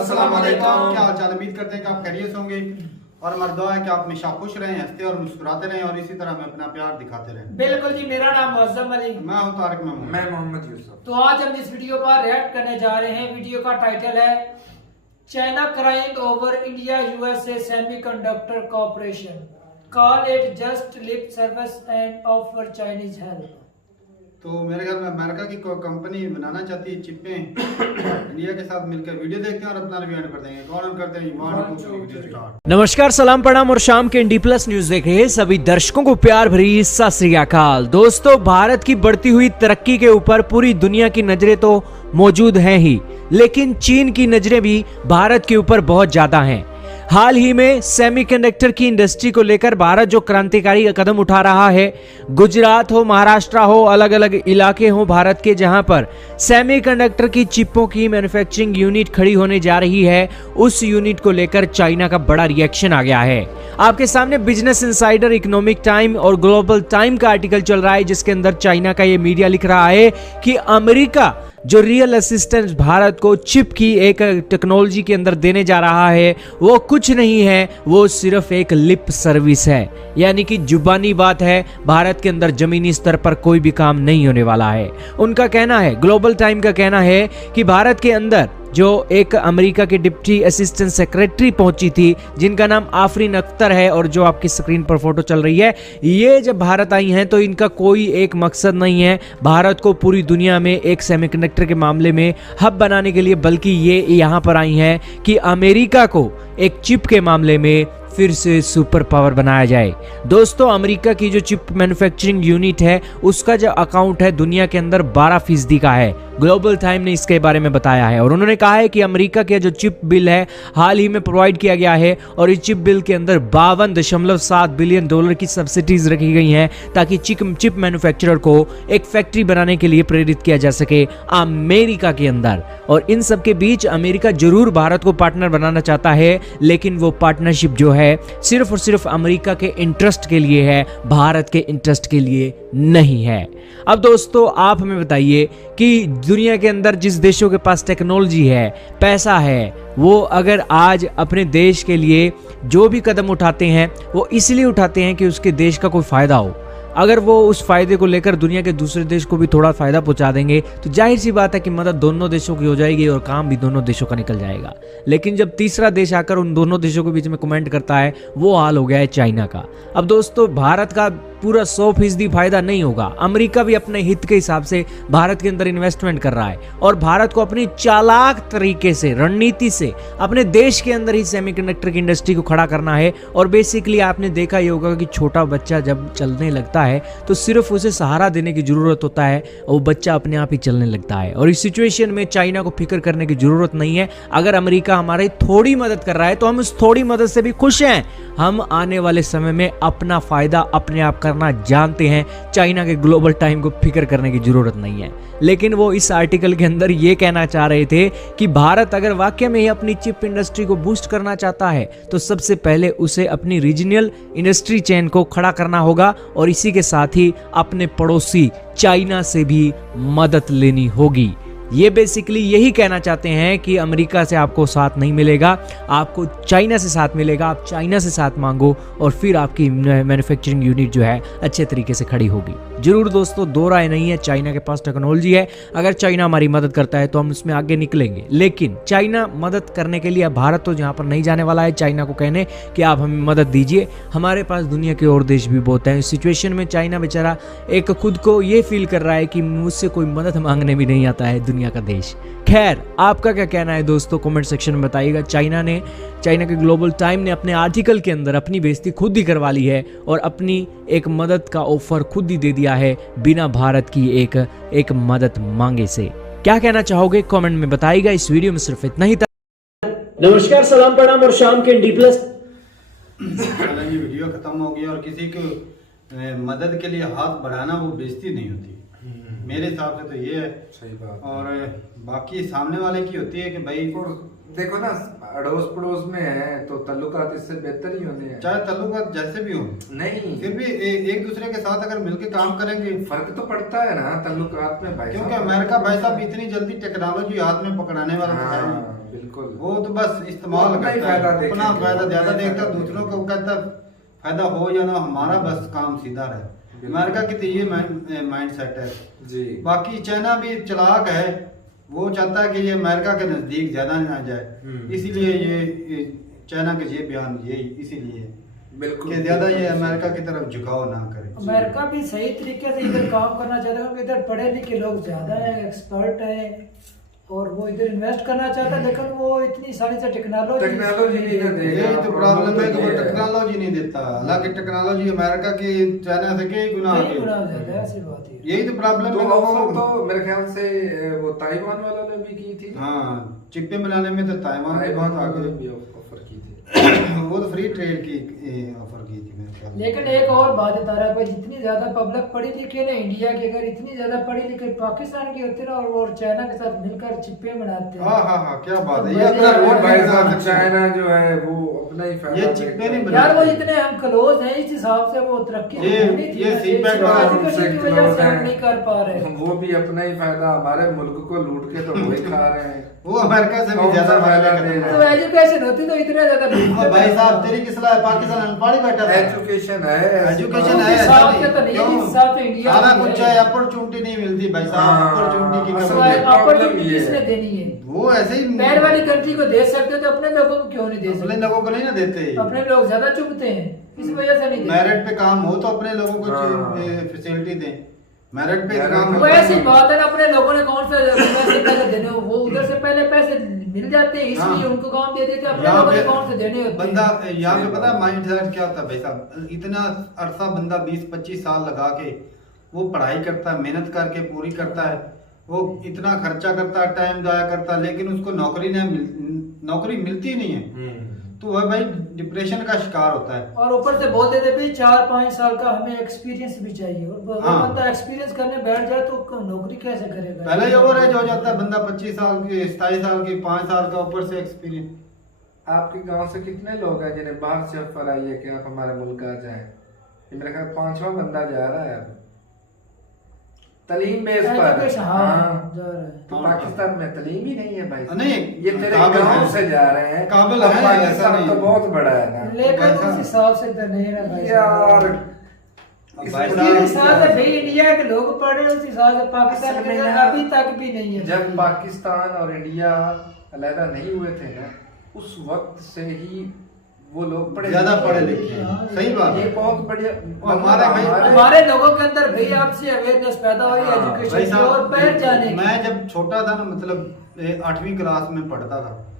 अस्सलाम वालेकुम। क्या हाल चाल, उम्मीद करते हैं कि आप खैरियत होंगे और हमारी दुआ है कि आप हमेशा खुश रहें, हंसते और मुस्कुराते रहें और इसी तरह हमें अपना प्यार दिखाते रहें। बिल्कुल जी, मेरा नाम मुअज्जम अली, मैं हूं तारिक महमूद, मैं मोहम्मद यूसुफ। तो आज हम जिस वीडियो पर रिएक्ट करने जा रहे हैं, वीडियो का टाइटल है China crying over India USA semiconductor corporation, call it just lip service and offer Chinese help. तो मेरे ख्याल में अमेरिका की कोई कंपनी बनाना चाहती है चिपें इंडिया के साथ मिलकर। वीडियो देखते हैं और अपना रिव्यू कर देंगे। कौन करते हैं वीडियो स्टार्ट। नमस्कार, सलाम, प्रणाम और शाम के इंडी प्लस न्यूज देख रहे हैं सभी दर्शकों को प्यार भरी सत श्री अकाल। दोस्तों, भारत की बढ़ती हुई तरक्की के ऊपर पूरी दुनिया की नजरें तो मौजूद हैं ही, लेकिन चीन की नजरें भी भारत के ऊपर बहुत ज्यादा हैं। हाल ही में सेमीकंडक्टर की इंडस्ट्री को लेकर भारत जो क्रांतिकारी कदम उठा रहा है, गुजरात हो, महाराष्ट्र हो, अलग अलग इलाके हो भारत के जहां पर सेमीकंडक्टर की चिपों की मैन्युफैक्चरिंग यूनिट खड़ी होने जा रही है, उस यूनिट को लेकर चाइना का बड़ा रिएक्शन आ गया है। आपके सामने बिजनेस इंसाइडर, इकोनॉमिक टाइम और ग्लोबल टाइम का आर्टिकल चल रहा है, जिसके अंदर चाइना का ये मीडिया लिख रहा है कि अमेरिका जो रियल असिस्टेंस भारत को चिप की एक टेक्नोलॉजी के अंदर देने जा रहा है, वो कुछ नहीं है, वो सिर्फ एक लिप सर्विस है, यानी कि जुबानी बात है। भारत के अंदर जमीनी स्तर पर कोई भी काम नहीं होने वाला है। उनका कहना है, ग्लोबल टाइम का कहना है कि भारत के अंदर जो एक अमेरिका के डिप्टी असिस्टेंट सेक्रेटरी पहुंची थी, जिनका नाम आफरीन अख्तर है और जो आपकी स्क्रीन पर फोटो चल रही है, ये जब भारत आई हैं तो इनका कोई एक मकसद नहीं है भारत को पूरी दुनिया में एक सेमीकंडक्टर के मामले में हब बनाने के लिए, बल्कि ये यहाँ पर आई हैं कि अमेरिका को एक चिप के मामले में फिर से सुपर पावर बनाया जाए। दोस्तों, अमेरिका की जो चिप मैन्युफैक्चरिंग यूनिट है, उसका जो अकाउंट है दुनिया के अंदर 12% का है। ग्लोबल टाइम ने इसके बारे में बताया है और उन्होंने कहा है कि अमेरिका के जो चिप बिल है हाल ही में प्रोवाइड किया गया है और इस चिप बिल के अंदर $52.7 बिलियन की सब्सिडीज रखी गई हैं ताकि चिप मैन्युफैक्चरर को एक फैक्ट्री बनाने के लिए प्रेरित किया जा सके अमेरिका के अंदर। और इन सब के बीच अमेरिका जरूर भारत को पार्टनर बनाना चाहता है, लेकिन वो पार्टनरशिप जो है सिर्फ और सिर्फ अमेरिका के इंटरेस्ट के लिए है, भारत के इंटरेस्ट के लिए नहीं है। अब दोस्तों, आप हमें बताइए कि दुनिया के अंदर जिस देशों के पास टेक्नोलॉजी है, पैसा है, वो अगर आज अपने देश के लिए जो भी कदम उठाते हैं, वो इसलिए उठाते हैं कि उसके देश का कोई फायदा हो। अगर वो उस फायदे को लेकर दुनिया के दूसरे देश को भी थोड़ा फायदा पहुंचा देंगे तो जाहिर सी बात है कि मदद दोनों देशों की हो जाएगी और काम भी दोनों देशों का निकल जाएगा। लेकिन जब तीसरा देश आकर उन दोनों देशों के बीच में कमेंट करता है, वो हाल हो गया है चाइना का। अब दोस्तों, भारत का पूरा 100% फायदा नहीं होगा। अमेरिका भी अपने हित के हिसाब से भारत के अंदर इन्वेस्टमेंट कर रहा है और भारत को अपनी चालाक तरीके से, रणनीति से अपने देश के अंदर ही सेमीकंडक्टर की इंडस्ट्री को खड़ा करना है। और बेसिकली आपने देखा ही होगा कि छोटा बच्चा जब चलने लगता है तो सिर्फ उसे सहारा देने की जरूरत होता है और वो बच्चा अपने आप ही चलने लगता है। और इस सिचुएशन में चाइना को फिक्र करने की जरूरत नहीं है। अगर अमेरिका हमारी थोड़ी मदद कर रहा है तो हम उस थोड़ी मदद से भी खुश हैं। हम आने वाले समय में अपना फायदा अपने आप करना जानते हैं। चाइना के ग्लोबल टाइम को फिक्र करने की जरूरत नहीं है। लेकिन वो इस आर्टिकल के अंदर ये कहना चाह रहे थे कि भारत अगर वाकई में ही अपनी चिप इंडस्ट्री को बूस्ट करना चाहता है तो सबसे पहले उसे अपनी रीजनल इंडस्ट्री चेन को खड़ा करना होगा और इसी के साथ ही अपने पड़ोसी चाइना से भी मदद लेनी होगी। ये बेसिकली यही कहना चाहते हैं कि अमेरिका से आपको साथ नहीं मिलेगा, आपको चाइना से साथ मिलेगा। आप चाइना से साथ मांगो और फिर आपकी मैन्युफैक्चरिंग यूनिट जो है अच्छे तरीके से खड़ी होगी। जरूर दोस्तों, दो राय नहीं है, चाइना के पास टेक्नोलॉजी है। अगर चाइना हमारी मदद करता है तो हम उसमें आगे निकलेंगे, लेकिन चाइना मदद करने के लिए भारत तो जहाँ पर नहीं जाने वाला है चाइना को कहने कि आप हमें मदद दीजिए। हमारे पास दुनिया के और देश भी बहुत हैं। इस सिचुएशन में चाइना बेचारा एक खुद को ये फील कर रहा है कि मुझसे कोई मदद मांगने भी नहीं आता है दुनिया का देश। खैर, आपका क्या कहना है दोस्तों, कमेंट सेक्शन में बताइएगा। चाइना के ग्लोबल टाइम ने अपने आर्टिकल के अंदर अपनी बेइज्जती खुद ही करवा ली है और अपनी एक मदद का ऑफर खुद ही दे दिया है बिना भारत की एक मदद मांगे से। क्या कहना चाहोगे कमेंट में बताइएगा। इस वीडियो में सिर्फ इतना ही था। नमस्कार, सलाम, प्रणाम और शाम के डी प्लस। ये वीडियो खत्म हो गया और किसी को मदद के लिए हाथ बढ़ाना वो बेइज्जती नहीं होती। मेरे हिसाब से तो ये है। सही बात। और बाकी सामने वाले की होती है कि भाई और देखो ना, अड़ोस पड़ोस में है तो ताल्लुकात इससे बेहतर ही होने हैं। चाहे ताल्लुकात जैसे भी हो, नहीं फिर भी एक दूसरे के साथ अगर मिलके काम करेंगे, फर्क तो पड़ता है ना ताल्लुकात में भाई क्योंकि साहब। अमेरिका भाई साहब इतनी जल्दी टेक्नोलॉजी हाथ में पकड़ाने वाला तो है नहीं। हाँ, बिल्कुल। वो तो बस इस्तेमाल वो अपना ही करता है, फायदा देखेंगे, अपना फायदा ज्यादा अपना ही देखता है, फायदा दूसरों को देखेंगे। कहता है फायदा हो या ना, हमारा बस काम सीधा रहे। बिल्कुल। अमेरिका की तो ये माइंड सेट है। जी। बाकी चाइना भी चालाक है, वो चाहता है कि ये अमेरिका के नजदीक ज्यादा ना जाए, इसीलिए ये चाइना के ये बयान ये इसीलिए बिल्कुल कि ज्यादा ये अमेरिका की तरफ झुकाव ना करे। अमेरिका भी सही तरीके से इधर काम करना चाहता है, क्योंकि इधर पढ़े लिखे लोग ज्यादा हैं, एक्सपर्ट हैं, और वो इधर इन्वेस्ट करना चाहता है, लेकिन वो इतनी सारी से टेक्नोलॉजी नहीं ना देगा। यही तो प्रॉब्लम है कि वो ये है। टेक्नोलॉजी नहीं देता। हालांकि टेक्नोलॉजी अमेरिका की चाइना से कई गुना आगे है। ज्यादा है, ऐसी बात है। यही तो प्रॉब्लम तो है ऑफर लोगों तो मेरे ख्याल से वो ताइवान वालों ने भी की थी। हाँ, चिप्पे मिलाने में तो ताइवान के बहुत वालों ने आगे। भी ऑफर की थी। वो तो फ्री ट्रेड की ऑफर की थी मेरे ख्याल में। लेकिन एक और बात है तारा भाई, जितनी ज्यादा पब्लिक पढ़ी लिखी है ना इंडिया की, अगर इतनी ज्यादा पढ़ी लिखी पाकिस्तान की होती ना और चाइना के साथ मिलकर चिप्पे बनाते हैं। हाँ हाँ हाँ, क्या बात है। तो ये अपना भाई रोड भाई भाई साहब साहब चाइना जो है वो अपना ही फायदा ये चिप्पे नहीं देखता है। बना- यार वो इतने हम क्लोज हैं, इस हिसाब से वो तरक्की ये- होनी थी ये ना, CPEC सिर्फ वाला एजुकेशन की हमसे वजह से हम close नहीं कर पा रहे। है। वो भी अपना ही फायदा, हमारे मुल्क को लूट के तो वही खा रहे हैं। वो अमेरिका से भी कौन सा ज्यादा फायदा फायदा दे करते तो हैं। एजुकेशन होती तो इतने ज्यादा और भाई साहब तेरी की सलाह है, पाकिस्तान अनपढ़ ही बैठा था। एजुकेशन है, एजुकेशन है, उस हिसाब ऐसा से तो नहीं, क्यों? इस हिसाब से इंडिया सारा में कुछ है। है, अपॉर्चुनिटी नहीं मिलती भाई साहब, हाँ, अपॉर्चुनिटी की असल कमी में है। problem अपॉर्चुनिटी ये है। किसने देनी है? वो ऐसे ही पैर वाली कंट्री को दे सकते तो अपने लोगों को क्यों नहीं दे अपने सकते? लोगों को नहीं ना देते। अपने लोग ज्यादा चुभते हैं, इस वजह से नहीं देते। मेरिट पे काम हो तो अपने लोगों को हाँ। फैसिलिटी दें। मेरिट पे मेरिट काम पे- वो ऐसी बात है ना, अपने लोगों ने कौन से पैसे पहले देने हो, वो उधर से पहले पैसे मिल जाते हैं, इसलिए हाँ। उनको काम दे देते हैं, अपने यहाँ लोगों ने पे कौन से देने होते हैं। बंदा यहाँ पे सही पता बात। माइंड सेट क्या होता है भाई साहब, इतना अरसा बंदा 20-25 साल लगा के वो पढ़ाई करता है, मेहनत करके पूरी करता है, वो इतना खर्चा करता है, टाइम जाया करता है, लेकिन उसको नौकरी मिलती नहीं है, तो वह भाई डिप्रेशन का शिकार होता है। और ऊपर से बोल देते भाई 4-5 साल का हमें एक्सपीरियंस भी चाहिए, और वो हाँ। बंदा एक्सपीरियंस करने बैठ जाए तो नौकरी कैसे करेगा? पहले ही ओवरेज हो जाता है बंदा, 25 साल की, 27 साल की, 5 साल का ऊपर से एक्सपीरियंस। आपके गांव से कितने लोग हैं जिन्हें बाहर से ऑफर आई है कि आप हमारे मुल्क आ जाएं? ये मेरा ख्याल 5वां बंदा जा रहा है अब, तलीम बेस पर। Education, हाँ, हाँ। जा रहा है। तो पाकिस्तान में तलीम ही नहीं है भाई साहब। नहीं, ये तेरे काबिल गांव है। से जा रहे हैं, काबिल अब है, ऐसा पाकिस्तान नहीं तो है। बहुत बड़ा है ना लेकिन भाई उस साहब- हिसाब से तो नहीं ना भाई यार। अब इस भाई वजह साहब- उस हिसाब से भाई इंडिया के लोग पढ़ रहे हैं, उस हिसाब से पाकिस्तान असल के में अंदर ना, अभी तक भी नहीं है। जब पाकिस्तान और इंडिया अलहदा नहीं हुए थे ना, उस वक्त से ही वो लोग पढ़े ज्यादा लिखे पढ़े हैं। लिखे हैं, सही बात ये है। बहुत बढ़िया। और हमारे भाई- हमारे लोगों के अंदर भाई आपसे अवेयरनेस पैदा हो रही है हाँ, भाई एजुकेशन की साहब, और बैठ जाने की। मैं जब छोटा था ना, मतलब 8वीं क्लास में पढ़ता था,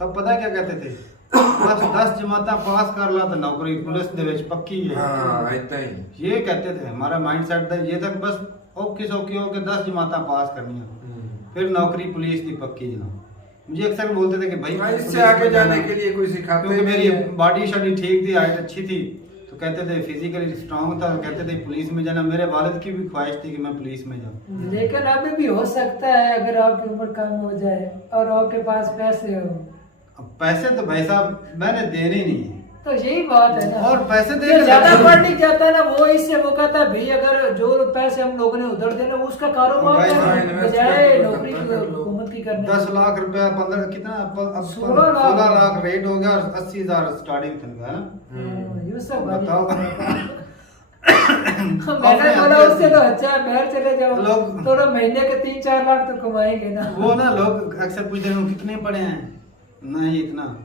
तब पता क्या कहते थे, बस 10 जमाता पास कर ला तो नौकरी पुलिस दे विच पक्की है। हाँ, ऐसा ही। ये कहते थे, हमारा माइंड सेट था ये तक, बस ओके सौकी हो के 10 जमाता पास करनी है, फिर नौकरी पुलिस की पक्की जनाब। मुझे अक्सर बोलते थे कि भाई हाँ, इससे पुलिस आगे में जाने जाना। के लिए कोई सिखाते क्योंकि नहीं मेरी है। बॉडी शॉडी ठीक थी, हाइट अच्छी थी, तो कहते थे फिजिकली स्ट्रांग था, तो कहते थे पुलिस में जाना। मेरे वालिद की भी ख्वाहिश थी कि मैं पुलिस में जाऊँ। लेकिन अभी भी हो सकता है अगर आपकी उम्र कम हो जाए और आपके पास पैसे हो, अब पैसे तो भाई साहब मैंने देने नहीं है, तो यही बात है ना। और पैसे जो देने ज्यादा लगे- पढ़ लिख जाता है ना, वो इससे वो कहता है भाई अगर जो पैसे हम लोगों ने उधर देना वो उसका कारोबार भाई, है, हाँ, investment बजाय तो नौकरी करता है लोग। हुकूमत की करने। 10 लाख रुपया 15 कितना अब 16 लाख। 16 लाख रेट हो गया और 80,000 स्टार्टिंग तनख्वाह है ना। हाँ, ये सब भारी बताओ। मैंने बोला उससे तो अच्छा है बाहर चले जाओ, लोग- तो महीने के 3-4 लाख तो कमाएंगे ना। वो ना लोग अक्सर पूछते हैं कितने पढ़े हैं, नहीं इतना,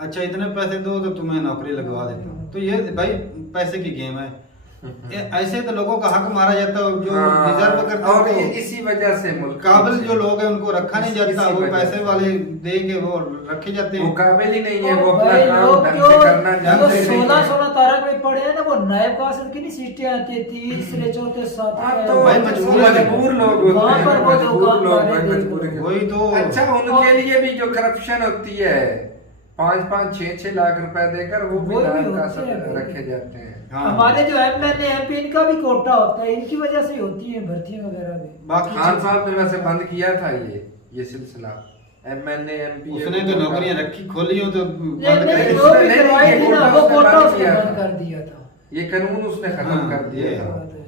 अच्छा इतने पैसे दो तो तुम्हें नौकरी लगवा देता हूँ। तो ये भाई पैसे की गेम है। ऐसे तो लोगों का हक मारा जाता है, जो डिजर्व करते और हैं ये उनको। इसी वजह से मुल्क काबिल जो लोग हैं उनको रखा नहीं जाता, इसी वो वजह पैसे से। वाले दे के वो रखे जाते वो हैं। काबिल ही नहीं है, और वो अपना भाई काम लोग ढंग जो से करना जो जानते नहीं 16 है। तारक में पढ़े हैं ना, वो नायब कासिद की नहीं सीटें आती है, तीसरे चौथे सातवें। हाँ, तो भाई मजबूर लोग होते वहाँ हैं, पर वो मजबूर दुकान लोग वाले भाई, देख मजबूर लो। के- वही तो। अच्छा उनके लिए भी जो करप्शन होती है 5-5, 6-6 लाख रुपए देकर वो भी वो भी दान का होते सब हैं। रखे जाते हैं। हाँ। हमारे जो एमएलए एमपी इनका भी कोटा होता है, इनकी वजह से ही होती है भर्तियां वगैरह भी। बाकी खान साहब ने वैसे बंद किया था ये सिलसिला, एमएनए एमपी उसने तो नौकरियां रखी खोली हो तो बंद नहीं, करे। जो भी नहीं, करवाई ये थी ना, कोटा वो उसने कोटा बंद उसने किया बंद था। कर दिया था। ये कानून उसने खत्म हाँ, कर दिया ये था। बात है।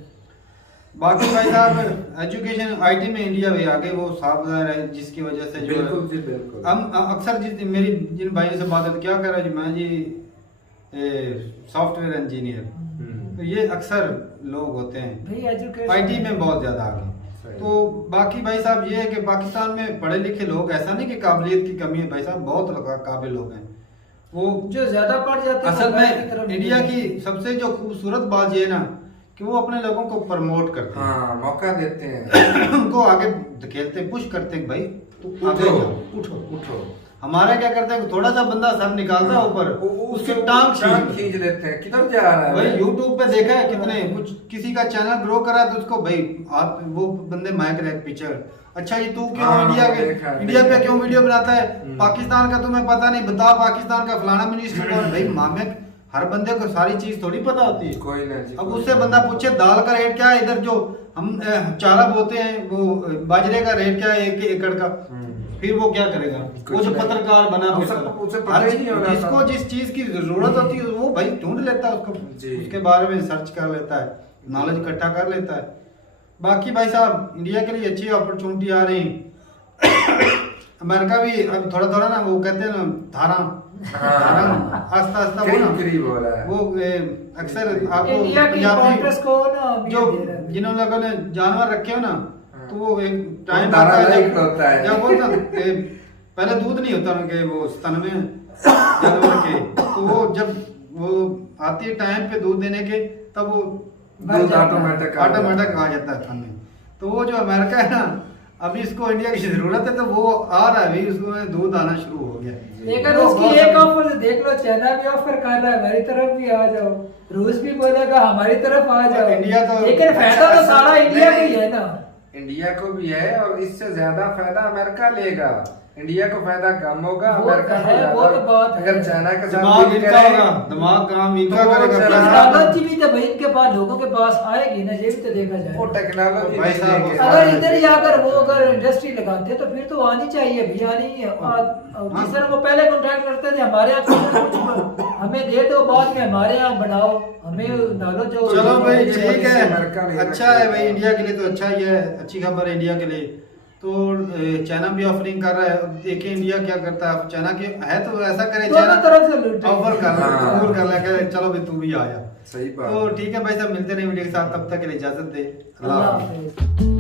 बाकी भाई साहब एजुकेशन आईटी में इंडिया भी आगे वो साफ ज़ाहिर है, जिसकी वजह से जो बिल्कुल जी बिल्कुल। हम अक्सर जिन भाइयों से बात होती क्या कर रहा है जी, मैं जी सॉफ्टवेयर इंजीनियर, तो ये अक्सर लोग होते हैं भाई एजुकेशन आईटी में बहुत ज्यादा आगे। सही। तो बाकी भाई साहब ये है कि पाकिस्तान में पढ़े लिखे लोग, ऐसा नहीं कि काबिलियत की कमी है भाई साहब, बहुत काबिल लोग हैं वो। जो ज्यादा पढ़ जाते हैं असल वो बाहर की तरफ में इंडिया निकल की सबसे जो खूबसूरत बात ये है ना कि वो अपने लोगों को प्रमोट करते हैं, हाँ, मौका देते हैं। उनको आगे धकेलते हैं, पुश करते हैं भाई तू आगे उठो जाओ, उठो। उठो। हमारा क्या करते हैं, थोड़ा सा बंदा सर निकालता है ऊपर, उसके टांग खींच लेते हैं, किधर जा रहा है भाई यूट्यूब पे देखा है कितने कुछ किसी का चैनल ग्रो करा तो उसको भाई आप वो बंदे माइक रैक पिक्चर, अच्छा ये तू क्यों हाँ, इंडिया देखा है, इंडिया पे देखा क्यों वीडियो बनाता है, हम्म। पाकिस्तान का तुम्हें पता नहीं, बता पाकिस्तान का फलाना मिनिस्टर कौन है? भाई मामे हर बंदे को सारी चीज थोड़ी पता होती है। कोई ना जी, अब कोई उससे ना। बंदा पूछे दाल का रेट क्या है, इधर जो हम चारा बोते हैं वो बाजरे का रेट क्या है 1 एकड़ का, फिर वो क्या करेगा, वो जो नहीं। पत्रकार बना उसे पता हर ही नहीं होना जिसको था। जिस चीज की जरूरत होती है वो भाई ढूंढ लेता है उसको, जी। उसके बारे में सर्च कर लेता है, नॉलेज इकट्ठा कर लेता है। बाकी भाई साहब इंडिया के लिए अच्छी अपॉर्चुनिटी आ रही अमेरिका भी अब थोड़ा थोड़ा ना वो कहते हैं ना धारा आस्ता आस्ता वो ना करीब हो रहा है। वो अक्सर आपको इंडिया की इंपॉर्टेंस को ना जो दे रहा है। जिन लोगों ने जानवर रखे हो ना, तो वो एक टाइम धारा आता है लाइक होता है। जब वो ना पहले दूध नहीं होता उनके वो स्तन में जानवर के, तो वो जब वो आती है टाइम पे दूध देने के तब वो दूध ऑटोमेटिक ऑटोमेटिक आ जाता है थन में। तो वो जो अमेरिका है ना, अभी इसको इंडिया की जरूरत है तो वो आ रहा है, अभी उसमें दूध आना शुरू हो गया। लेकिन वो उसकी बहुत एक सारी- ऑफर से देख लो, चाइना भी ऑफर कर रहा है हमारी तरफ भी आ जाओ, रूस भी बोलेगा हमारी तरफ आ जाओ, इंडिया तो- लेकिन फायदा तो सारा इंडिया का ही है ना। इंडिया को भी है और इससे ज्यादा फायदा अमेरिका लेगा। इंडिया को फायदा कम होगा, वो अमेरिका तो को है, ज्यादा। वो तो बात है। अगर चाइना के साथ दिमाग डील इनका करें, होगा, दिमाग काम इनका तो वो करेगा, जरा- पैसा- टेक्नोलॉजी भी तो भाई इनके पास लोगों के पास आएगी ना, ये भी तो देखा वो जाए। टेक्नोलॉजी भाई साहब, देंगे। अगर इधर ही आकर वो अगर इंडस्ट्री लगाते हैं तो फिर तो आनी चाहिए भैया, आनी है। और जिस तरह वो पहले कॉन्ट्रैक्ट करते थे हमारे यहाँ कुछ हमें दे दो, बाद में हमारे यहाँ बढ़ाओ, हमें डालो जो। चलो भाई ये ठीक policy है, अमेरिका नहीं अच्छा है रखेगा। भाई इंडिया के लिए तो अच्छा ही है, अच्छी खबर है इंडिया के लिए। तो चाइना भी ऑफरिंग कर रहा है, अब देखिए इंडिया क्या करता है। अब चाइना के है तो ऐसा करे दोनों तरफ से लूटे। ऑफर कर रहा है, हाँ। कबूल कर रहा है, चलो भाई तू भी आ जा। सही बात तो है। ठीक है भाई साहब, मिलते रहे वीडियो के साथ, तब तक के लिए इजाजत दे। अल्लाह हाफिज़।